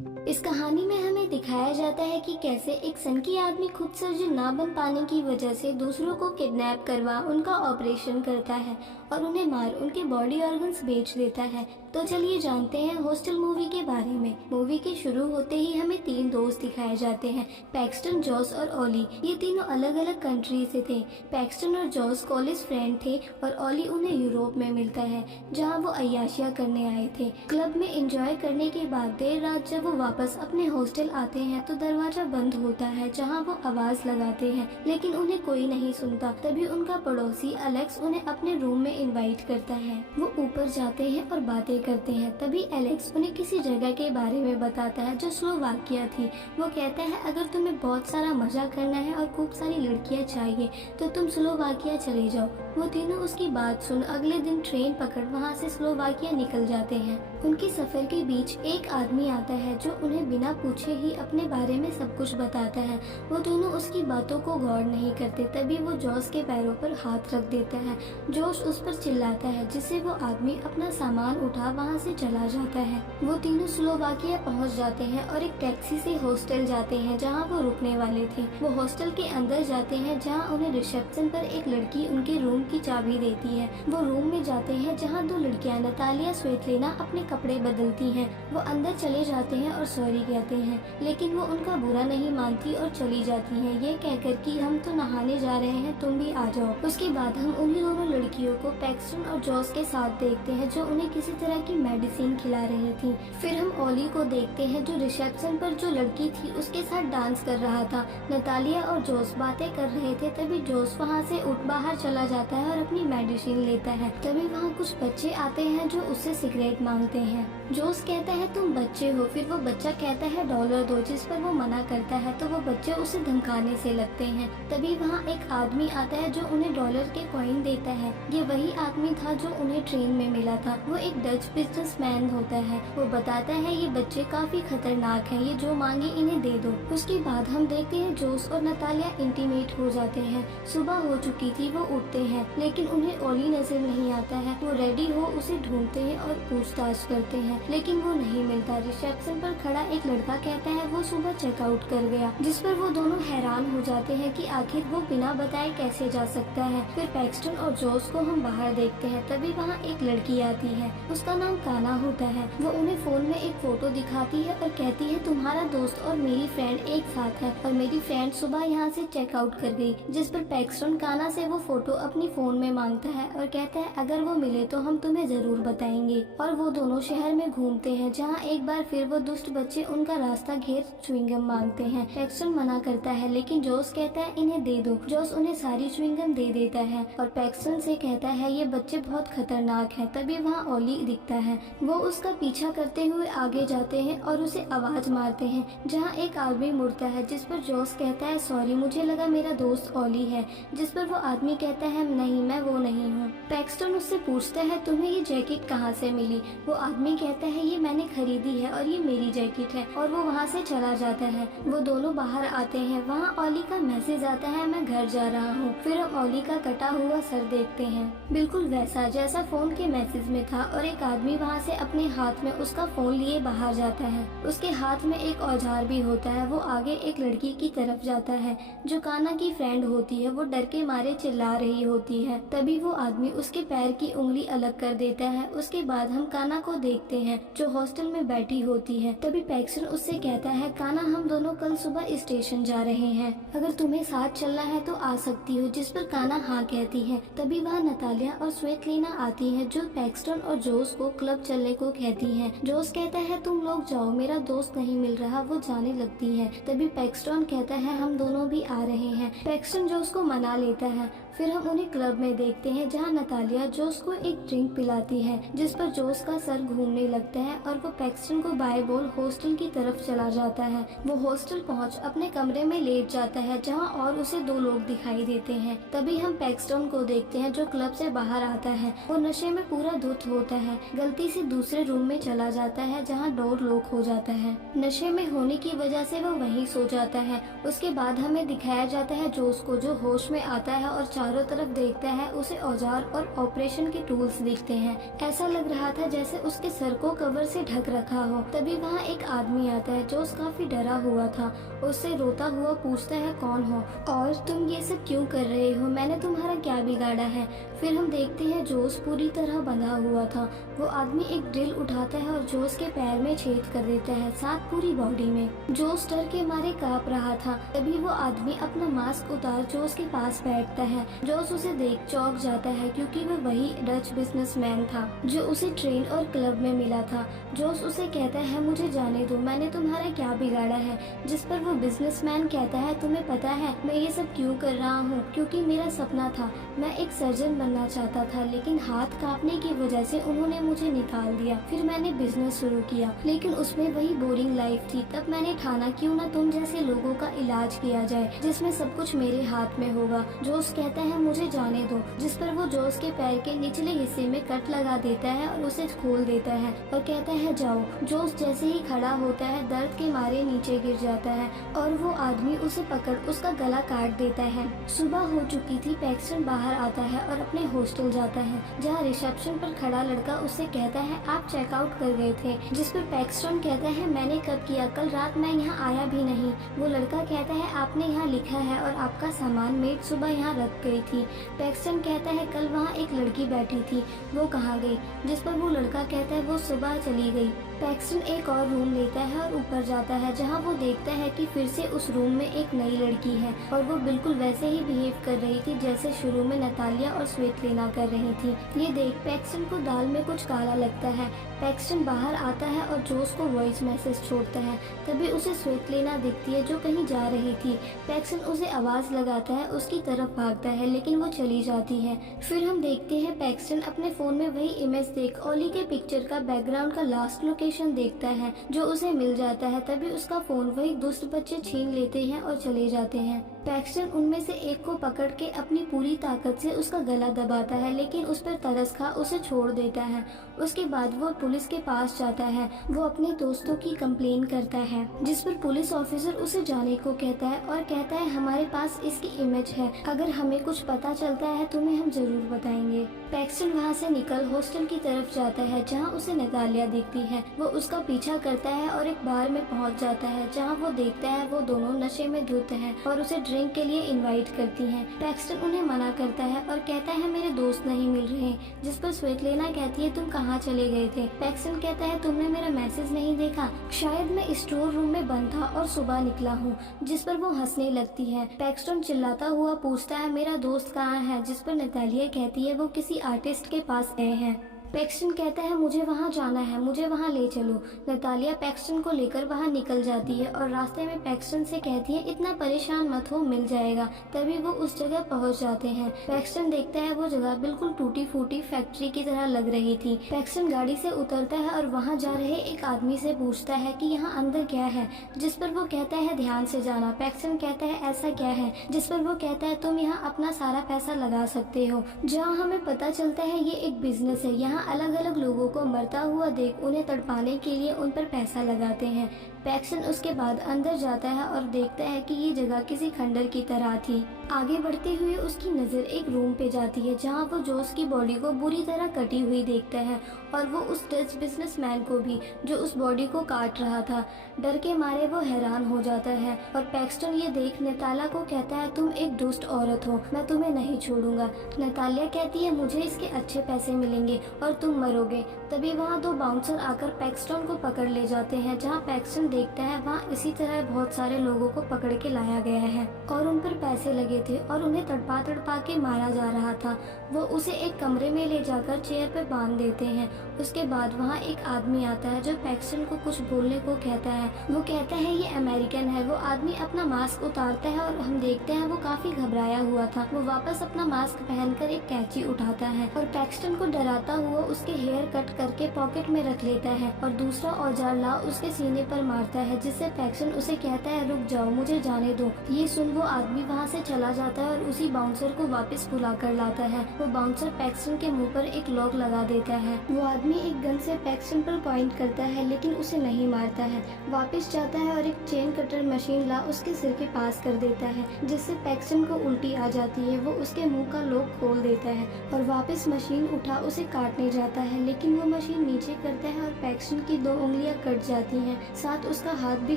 इस कहानी में हमें दिखाया जाता है कि कैसे एक सनकी आदमी खुद सर्जन ना बन पाने की वजह से दूसरों को किडनैप करवा उनका ऑपरेशन करता है और उन्हें मार उनके बॉडी ऑर्गन्स बेच देता है। तो चलिए जानते हैं हॉस्टल मूवी के बारे में। मूवी के शुरू होते ही हमें तीन दोस्त दिखाए जाते हैं, पैक्सटन, जॉस और ओली। ये तीनों अलग अलग कंट्री से थे। पैक्सटन और जॉस कॉलेज फ्रेंड थे और ओली उन्हें यूरोप में मिलता है जहाँ वो अय्याशियां करने आए थे। क्लब में एंजॉय करने के बाद देर रात जब वो वापस अपने हॉस्टल आते हैं तो दरवाजा बंद होता है जहाँ वो आवाज लगाते हैं लेकिन उन्हें कोई नहीं सुनता। तभी उनका पड़ोसी एलेक्स उन्हें अपने रूम में इनवाइट करता है। वो ऊपर जाते हैं और बातें करते हैं। तभी एलेक्स उन्हें किसी जगह के बारे में बताता है जो स्लोवाकिया थी। वो कहता है अगर तुम्हें बहुत सारा मजा करना है और खूब सारी लड़कियां चाहिए तो तुम स्लोवाकिया चले जाओ। वो तीनों उसकी बात सुन अगले दिन ट्रेन पकड़ वहाँ से स्लोवाकिया निकल जाते हैं। उनके सफर के बीच एक आदमी आता है जो उन्हें बिना पूछे ही अपने बारे में सब कुछ बताता है। वो दोनों उसकी बातों को गौर नहीं करते। तभी वो जॉस के पैरों पर हाथ रख देता है। जॉस उस पर चिल्लाता है जिससे वो आदमी अपना सामान उठा वहाँ से चला जाता है। वो तीनों स्लोवाकिया पहुँच जाते हैं और एक टैक्सी से हॉस्टल जाते हैं जहाँ वो रुकने वाले थे। वो हॉस्टल के अंदर जाते हैं जहाँ उन्हें रिसेप्शन पर एक लड़की उनके रूम की चाबी देती है। वो रूम में जाते हैं जहाँ दो लड़कियाँ नतालिया, स्वेतलेना अपने कपड़े बदलती हैं। वो अंदर चले जाते हैं और सॉरी कहते हैं लेकिन वो उनका बुरा नहीं मानती और चली जाती हैं ये कहकर कि हम तो नहाने जा रहे हैं, तुम भी आ जाओ। उसके बाद हम उन्हीं दोनों लड़कियों को पैक्सटन और जॉस के साथ देखते हैं जो उन्हें किसी तरह की मेडिसिन खिला रही थी। फिर हम ओली को देखते हैं जो रिसेप्शन पर जो लड़की थी उसके साथ डांस कर रहा था। नतालिया और जॉस बातें कर रहे थे। तभी जॉस वहाँ से उठ बाहर चला जाता है और अपनी मेडिसिन लेता है। तभी वहाँ कुछ बच्चे आते हैं जो उससे सिगरेट मांगते हैं। जोस कहता है तुम बच्चे हो। फिर वो बच्चा कहता है $1 दो, जिस पर वो मना करता है तो वो बच्चे उसे धमकाने से लगते हैं। तभी वहाँ एक आदमी आता है जो उन्हें $1 के कॉइन देता है। ये वही आदमी था जो उन्हें ट्रेन में मिला था। वो एक डच बिजनेसमैन होता है। वो बताता है ये बच्चे काफी खतरनाक हैं, ये जो मांगे इन्हें दे दो। उसके बाद हम देखते हैं जोस और नतालिया इंटीमेट हो जाते हैं। सुबह हो चुकी थी। वो उठते हैं लेकिन उन्हें ओली नजर नहीं आता है। वो रेडी हो उसे ढूंढते हैं और पूछताछ करते हैं लेकिन वो नहीं मिलता। रिसेप्शन पर खड़ा एक लड़का कहता है वो सुबह चेकआउट कर गया, जिस पर वो दोनों हैरान हो जाते हैं कि आखिर वो बिना बताए कैसे जा सकता है। फिर पैक्सटन और जॉस को हम बाहर देखते हैं। तभी वहाँ एक लड़की आती है, उसका नाम काना होता है। वो उन्हें फोन में एक फोटो दिखाती है और कहती है तुम्हारा दोस्त और मेरी फ्रेंड एक साथ है और मेरी फ्रेंड सुबह यहाँ से चेकआउट कर गई। जिस पर पैक्सटन काना से वो फोटो अपनी फोन में मांगता है और कहता है अगर वो मिले तो हम तुम्हें जरूर बताएंगे। और वो दोनों शहर में घूमते हैं जहाँ एक बार फिर वो दुष्ट बच्चे उनका रास्ता घेर च्युइंगम मांगते हैं। पैक्सटन मना करता है लेकिन जोस कहता है इन्हें दे दो। जोस उन्हें सारी च्युइंगम दे देता है और पैक्सटन से कहता है ये बच्चे बहुत खतरनाक हैं। तभी वहाँ ओली दिखता है। वो उसका पीछा करते हुए आगे जाते हैं और उसे आवाज मारते हैं जहाँ एक आदमी मुड़ता है, जिस पर जोस कहता है सॉरी, मुझे लगा मेरा दोस्त ओली है। जिस पर वो आदमी कहता है नहीं, मैं वो नहीं हूँ। पैक्सटन उससे पूछता है तुम्हें ये जैकेट कहाँ से मिली। वो आदमी कहता है ये मैंने खरीदी है और ये मेरी जैकेट है और वो वहाँ से चला जाता है। वो दोनों बाहर आते हैं। वहाँ ओली का मैसेज आता है मैं घर जा रहा हूँ। फिर हम ओली का कटा हुआ सर देखते हैं, बिल्कुल वैसा जैसा फोन के मैसेज में था। और एक आदमी वहाँ से अपने हाथ में उसका फोन लिए बाहर जाता है। उसके हाथ में एक औजार भी होता है। वो आगे एक लड़की की तरफ जाता है जो काना की फ्रेंड होती है। वो डर के मारे चिल्ला रही होती है। तभी वो आदमी उसके पैर की उंगली अलग कर देता है। उसके बाद हम काना को देखते हैं जो हॉस्टल में बैठी होती है। तभी पैक्सटन उससे कहता है काना हम दोनों कल सुबह स्टेशन जा रहे हैं, अगर तुम्हें साथ चलना है तो आ सकती हो। जिस पर काना हाँ कहती है। तभी वहाँ नतालिया और स्वेतलेना आती है जो पैक्सटन और जोस को क्लब चलने को कहती है। जोस कहता है तुम लोग जाओ, मेरा दोस्त नहीं मिल रहा। वो जाने लगती है। तभी पैक्सटन कहता है हम दोनों भी आ रहे हैं। पैक्सटन जोस को मना लेता है। फिर हम उन्हें क्लब में देखते हैं जहाँ नतालिया जोस को एक ड्रिंक पिलाती है, जिस पर जोस का सर घूमने लगता है और वो पैक्सटन को बाय बोल हॉस्टल की तरफ चला जाता है। वो हॉस्टल पहुँच अपने कमरे में लेट जाता है जहाँ और उसे दो लोग दिखाई देते हैं। तभी हम पैक्सटन को देखते हैं जो क्लब से बाहर आता है। वो नशे में पूरा धुत होता है, गलती से दूसरे रूम में चला जाता है जहाँ डोर लॉक हो जाता है। नशे में होने की वजह से वो वहीं सो जाता है। उसके बाद हमें दिखाया जाता है जोस को जो होश में आता है और चारों तरफ देखता है उसे औजार और ऑपरेशन के टूल्स दिखते हैं। ऐसा लग रहा था जैसे उसके सर को कवर से ढक रखा हो। तभी वहाँ एक आदमी आता है जो काफी डरा हुआ था। उससे रोता हुआ पूछता है कौन हो और तुम ये सब क्यों कर रहे हो, मैंने तुम्हारा क्या बिगाड़ा है। फिर हम देखते हैं जोस पूरी तरह बंधा हुआ था। वो आदमी एक ड्रिल उठाता है और जोस के पैर में छेद कर देता है, साथ पूरी बॉडी में। जोस डर के मारे कांप रहा था। तभी वो आदमी अपना मास्क उतार जोस के पास बैठता है। जोस उसे देख चौंक जाता है क्योंकि वह वही डच बिजनेसमैन था जो उसे ट्रेन और क्लब में मिला था। जोस उसे कहता है मुझे जाने दो, मैंने तुम्हारा क्या बिगाड़ा है। जिस पर वो बिजनेसमैन कहता है तुम्हें पता है मैं ये सब क्यों कर रहा हूँ, क्योंकि मेरा सपना था, मैं एक सर्जन बनना चाहता था, लेकिन हाथ कांपने की वजह से उन्होंने मुझे निकाल दिया। फिर मैंने बिजनेस शुरू किया, लेकिन उसमें वही बोरिंग लाइफ थी। तब मैंने ठाना क्यों ना तुम जैसे लोगों का इलाज किया जाए जिसमें सब कुछ मेरे हाथ में होगा। जोस कहता है मुझे जाने दो, जिस पर वो जोस के पैर के निचले हिस्से में कट लगा देता है और उसे खोल देता है और कहता है जाओ। जोस जैसे ही खड़ा होता है दर्द के मारे नीचे गिर जाता है और वो आदमी उसे पकड़ उसका गला काट देता है। सुबह हो चुकी थी। पैक्सटन बाहर आता है और अपने हॉस्टल जाता है जहाँ रिसेप्शन पर खड़ा लड़का उससे कहता है आप चेकआउट कर गए थे। जिस पर पैक्सटन कहता है मैंने कब किया, कल रात मैं यहाँ आया भी नहीं। वो लड़का कहता है आपने यहाँ लिखा है और आपका सामान मेड सुबह यहाँ रख गई थी। पैक्सटन कहता है कल वहाँ एक लड़की बैठी थी, वो कहाँ गई। जिस पर वो लड़का कहता है वो सुबह चली गई। पैक्सटन एक और रूम लेता है और ऊपर जाता है जहाँ वो देखता है कि फिर से उस रूम में एक नई लड़की है और वो बिल्कुल वैसे ही बिहेव कर रही थी जैसे शुरू में नतालिया और स्वेतलेना कर रही थी। ये देख पैक्सटन को दाल में कुछ काला लगता है। पैक्सटन बाहर आता है और जोस को वॉइस मैसेज छोड़ता है। तभी उसे स्वेतलेना दिखती है जो कहीं जा रही थी। पैक्सटन उसे आवाज लगाता है, उसकी तरफ भागता है लेकिन वो चली जाती है। फिर हम देखते हैं पैक्सटन अपने फोन में वही इमेज देख ओली के पिक्चर का बैकग्राउंड का लास्ट लोकेशन देखता है जो उसे मिल जाता है। तभी उसका फोन वही दुष्ट बच्चे छीन लेते हैं और चले जाते हैं। पैक्सटन उनमें से एक को पकड़ के अपनी पूरी ताकत से उसका गला दबाता है लेकिन उस पर तरस खा उसे छोड़ देता है। उसके बाद वो पुलिस के पास जाता है। वो अपने दोस्तों की कंप्लेन करता है जिस पर पुलिस ऑफिसर उसे जाने को कहता है और कहता है हमारे पास इसकी इमेज है, अगर हमें कुछ पता चलता है तुम्हें हम जरूर बताएंगे। पैक्सटन वहाँ से निकल हॉस्टल की तरफ जाता है जहाँ उसे नतालिया दिखती है। वो उसका पीछा करता है और एक बार में पहुँच जाता है जहाँ वो देखता है वो दोनों नशे में धुत हैं और उसे ड्रिंक के लिए इनवाइट करती हैं। पैक्सटन उन्हें मना करता है और कहता है मेरे दोस्त नहीं मिल रहे। जिस पर स्वेतलेना कहती है तुम कहाँ चले गए थे। पैक्सटन कहता है तुमने मेरा मैसेज नहीं देखा, शायद मैं स्टोर रूम में बंद था और सुबह निकला हूँ। जिस पर वो हंसने लगती है। पैक्सटन चिल्लाता हुआ पूछता है मेरा दोस्त कहाँ है। जिस पर नतालिया कहती है वो किसी आर्टिस्ट के पास गए हैं। पैक्सटन कहता है मुझे वहाँ जाना है, मुझे वहाँ ले चलो। नतालिया पैक्सटन को लेकर वहाँ निकल जाती है और रास्ते में पैक्सटन से कहती है इतना परेशान मत हो, मिल जाएगा। तभी वो उस जगह पहुँच जाते हैं। पैक्सटन देखता है वो जगह बिल्कुल टूटी फूटी फैक्ट्री की तरह लग रही थी। पैक्सटन गाड़ी से उतरता है और वहाँ जा रहे एक आदमी से पूछता है कि यहाँ अंदर क्या है। जिस पर वो कहता है ध्यान से जाना। पैक्सटन कहता है ऐसा क्या है। जिस पर वो कहता है तुम यहाँ अपना सारा पैसा लगा सकते हो। जहाँ हमें पता चलता है ये एक बिजनेस है, यहाँ अलग अलग लोगों को मरता हुआ देख उन्हें तड़पाने के लिए उन पर पैसा लगाते हैं। पैक्सटन उसके बाद अंदर जाता है और देखता है कि ये जगह किसी खंडर की तरह थी। आगे बढ़ते हुए उसकी नजर एक रूम पे जाती है जहाँ वो जोस की बॉडी को बुरी तरह कटी हुई देखता है और वो उस डच बिजनेसमैन को भी जो उस बॉडी को काट रहा था। डर के मारे वो हैरान हो जाता है और पैक्सटन ये देख नताला को कहता है तुम एक दुष्ट औरत हो, मैं तुम्हें नहीं छोड़ूंगा। नतालिया कहती है मुझे इसके अच्छे पैसे मिलेंगे और तुम मरोगे। तभी वहाँ दो बाउंसर आकर पैक्सटन को पकड़ ले जाते हैं। जहाँ पैक्सटन देखता है वहाँ इसी तरह बहुत सारे लोगों को पकड़ के लाया गया है और उन पर पैसे लगे थे और उन्हें तड़पा तड़पा के मारा जा रहा था। वो उसे एक कमरे में ले जाकर चेयर पर बांध देते हैं। उसके बाद वहाँ एक आदमी आता है जो पैक्सटन को कुछ बोलने को कहता है। वो कहता है ये अमेरिकन है। वो आदमी अपना मास्क उतारता है और हम देखते हैं वो काफी घबराया हुआ था। वो वापस अपना मास्क पहनकर एक कैंची उठाता है और पैक्सटन को डराता हुआ वो उसके हेयर कट करके पॉकेट में रख लेता है और दूसरा औजार ला उसके सीने पर मारता है, जिससे पैक्सन उसे कहता है रुक जाओ, मुझे जाने दो। ये सुन वो आदमी वहाँ से चला जाता है और उसी बाउंसर को वापस बुला कर लाता है। वो बाउंसर पैक्सन के मुंह पर एक लॉक लगा देता है। वो आदमी एक गन से पैक्सन पर पॉइंट करता है लेकिन उसे नहीं मारता है। वापस जाता है और एक चेन कटर मशीन ला उसके सिर के पास कर देता है, जिससे पैक्सन को उल्टी आ जाती है। वो उसके मुंह का लॉक खोल देता है और वापस मशीन उठा उसे काटने जाता है, लेकिन वो मशीन नीचे करता है और पैक्सन की 2 उंगलियां कट जाती हैं, साथ उसका हाथ भी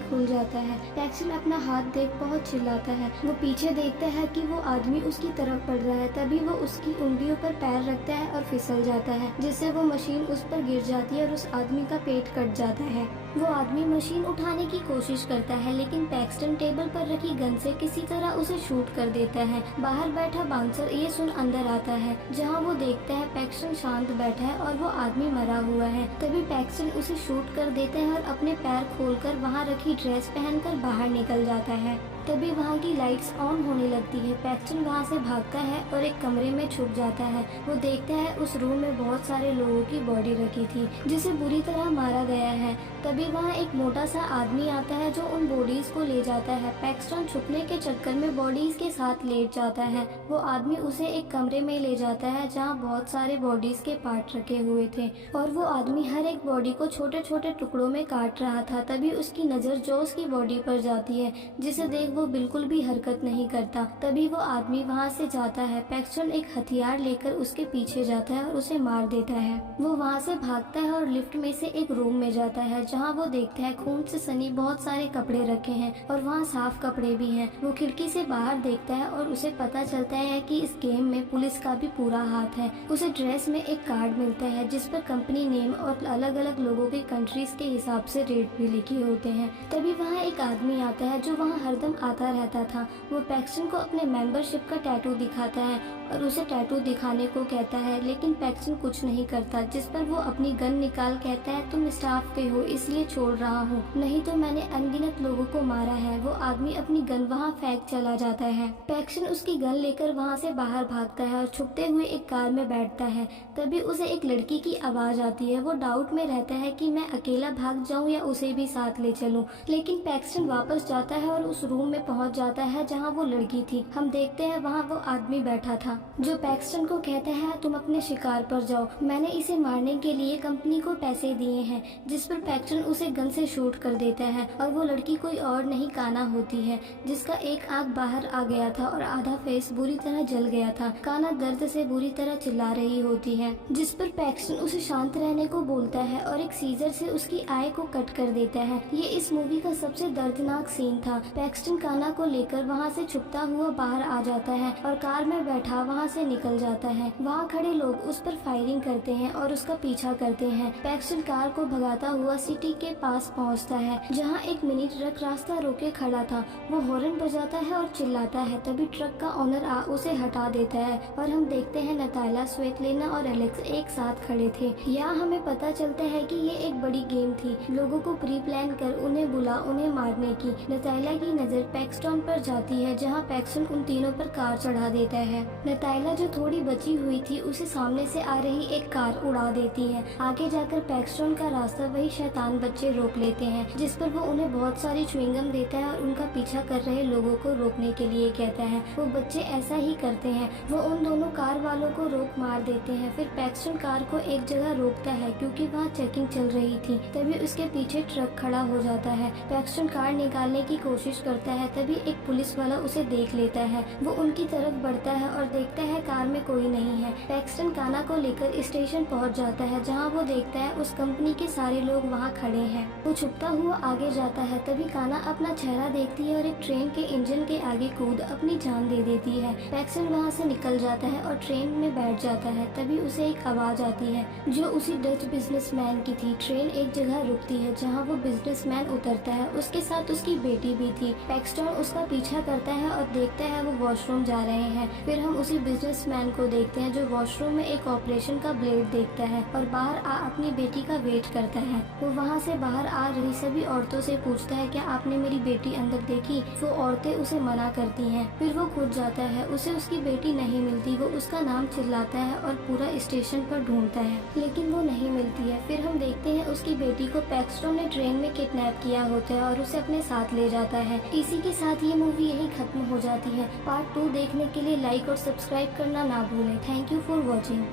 खुल जाता है। पैक्सन अपना हाथ देख बहुत चिल्लाता है। वो पीछे देखता है कि वो आदमी उसकी तरफ बढ़ रहा है, तभी वो उसकी उंगलियों पर पैर रखता है और फिसल जाता है, जिससे वो मशीन उस पर गिर जाती है और उस आदमी का पेट कट जाता है। वो आदमी मशीन उठाने की कोशिश करता है लेकिन पैक्सन टेबल पर रखी गन से किसी तरह उसे शूट कर देता है। बाहर बैठा बाउंसर ये सुन अंदर आता है, जहां वो देखता है पैक्सन शांत बैठा है और वो आदमी मरा हुआ है। तभी पैक्सन उसे शूट कर देता है और अपने पैर खोलकर वहां रखी ड्रेस पहनकर बाहर निकल जाता है। तभी वहाँ की लाइट्स ऑन होने लगती है। पैक्सन वहाँ से भागता है और एक कमरे में छुप जाता है। वो देखता है उस रूम में बहुत सारे लोगों की बॉडी रखी थी जिसे बुरी तरह मारा गया है। तभी वहाँ एक मोटा सा आदमी आता है जो उन बॉडीज को ले जाता है। पैक्सन छुपने के चक्कर में बॉडीज के साथ लेट जाता है। वो आदमी उसे एक कमरे में ले जाता है जहाँ बहुत सारे बॉडीज के पार्ट रखे हुए थे और वो आदमी हर एक बॉडी को छोटे छोटे टुकड़ों में काट रहा था। तभी उसकी नज़र जोस की बॉडी पर जाती है, जिसे देख वो बिल्कुल भी हरकत नहीं करता। तभी वो आदमी वहाँ से जाता है। पैक्सन एक हथियार लेकर उसके पीछे जाता है और उसे मार देता है। वो वहाँ से भागता है और लिफ्ट में से एक रूम में जाता है जहाँ वो देखता है खून से सनी बहुत सारे कपड़े रखे हैं और वहाँ साफ कपड़े भी हैं। वो खिड़की से बाहर देखता है और उसे पता चलता है कि इस गेम में पुलिस का भी पूरा हाथ है। उसे ड्रेस में एक कार्ड मिलता है जिस पर कंपनी नेम और अलग अलग लोगों के कंट्रीज के हिसाब से रेट भी लिखे होते हैं। तभी वहाँ एक आदमी आता है जो वहाँ हरदम आता रहता था। वो पैक्सन को अपने मेंबरशिप का टैटू दिखाता है और उसे टैटू दिखाने को कहता है, लेकिन पैक्सन कुछ नहीं करता, जिस पर वो अपनी गन निकाल कहता है तुम स्टाफ के हो इसलिए छोड़ रहा हूँ, नहीं तो मैंने अनगिनत लोगों को मारा है। वो आदमी अपनी गन वहाँ फेंक चला जाता है। पैक्सन उसकी गन लेकर वहाँ से बाहर भागता है और छुपते हुए एक कार में बैठता है। तभी उसे एक लड़की की आवाज आती है। वो डाउट में रहता है कि मैं अकेला भाग जाऊँ या उसे भी साथ ले चलूँ, लेकिन पैक्सन वापस जाता है और उस रूम में पहुंच जाता है जहां वो लड़की थी। हम देखते हैं वहां वो आदमी बैठा था जो पैक्सन को कहता है तुम अपने शिकार पर जाओ, मैंने इसे मारने के लिए कंपनी को पैसे दिए हैं। जिस पर पैक्सन उसे गन से शूट कर देता है और वो लड़की कोई और नहीं काना होती है, जिसका एक आंख बाहर आ गया था और आधा फेस बुरी तरह जल गया था। काना दर्द से बुरी तरह चिल्ला रही होती है, जिस पर पैक्सन उसे शांत रहने को बोलता है और एक सीजर से उसकी आय को कट कर देता है। ये इस मूवी का सबसे दर्दनाक सीन था। पैक्सन काना को लेकर वहाँ से छुपता हुआ बाहर आ जाता है और कार में बैठा वहाँ से निकल जाता है। वहाँ खड़े लोग उस पर फायरिंग करते हैं और उसका पीछा करते हैं। पैक्सन कार को भगाता हुआ सिटी के पास पहुँचता है जहाँ एक मिनी ट्रक रास्ता रोके खड़ा था। वो हॉर्न बजाता है और चिल्लाता है। तभी ट्रक का ओनर आ उसे हटा देता है और हम देखते हैं नताला, स्वेतलेना और एलेक्स एक साथ खड़े थे। यहाँ हमें पता चलता है कि ये एक बड़ी गेम थी, लोगों को प्री प्लान कर उन्हें बुला उन्हें मारने की। नताला की नजर पैक्सटॉन पर जाती है जहाँ पैक्सन उन तीनों पर कार चढ़ा देता है। नताला जो थोड़ी बची हुई थी उसे सामने से आ रही एक कार उड़ा देती है। आगे जाकर पैक्सटॉन का रास्ता वही शैतान बच्चे रोक लेते हैं, जिस पर वो उन्हें बहुत सारी च्युइंगम देता है और उनका पीछा कर रहे लोगों को रोकने के लिए कहता है। वो बच्चे ऐसा ही करते हैं। वो उन दोनों कार वालों को रोक मार देते हैं। फिर पैक्सटॉन कार को एक जगह रोकता है क्योंकि वहाँ चेकिंग चल रही थी। तभी उसके पीछे ट्रक खड़ा हो जाता है। पैक्सटॉन कार निकालने की कोशिश करता है। तभी एक पुलिस वाला उसे देख लेता है। वो उनकी तरफ बढ़ता है और देखता है कार में कोई नहीं है। पैक्सटन काना को लेकर स्टेशन पहुंच जाता है जहां वो देखता है उस कंपनी के सारे लोग वहां खड़े हैं। वो छुपता हुआ आगे जाता है। तभी काना अपना चेहरा देखती है और एक ट्रेन के इंजन के आगे कूद अपनी जान दे देती है। पैक्सन वहां से निकल जाता है और ट्रेन में बैठ जाता है। तभी उसे एक आवाज आती है जो उसी डच बिजनेसमैन की थी। ट्रेन एक जगह रुकती है जहाँ वो बिजनेसमैन उतरता है। उसके साथ उसकी बेटी भी थी। पैक्सटन उसका पीछा करता है और देखता है वो वॉशरूम जा रहे हैं। फिर हम उसी बिजनेसमैन को देखते हैं जो वॉशरूम में एक ऑपरेशन का ब्लेड देखता है और बाहर अपनी बेटी का वेट करता है। वो वहाँ से बाहर आ रही सभी औरतों से पूछता है क्या आपने मेरी बेटी अंदर देखी। वो औरतें उसे मना करती हैं। फिर वो खुद जाता है, उसे उसकी बेटी नहीं मिलती। वो उसका नाम चिल्लाता है और पूरा स्टेशन पर ढूंढता है लेकिन वो नहीं मिलती है। फिर हम देखते हैं उसकी बेटी को पैक्सटन ने ट्रेन में किडनैप किया होता है और उसे अपने साथ ले जाता है। इसी के साथ ये मूवी यही खत्म हो जाती है। पार्ट 2 देखने के लिए लाइक और सब्सक्राइब करना ना भूलें। Thank you for watching.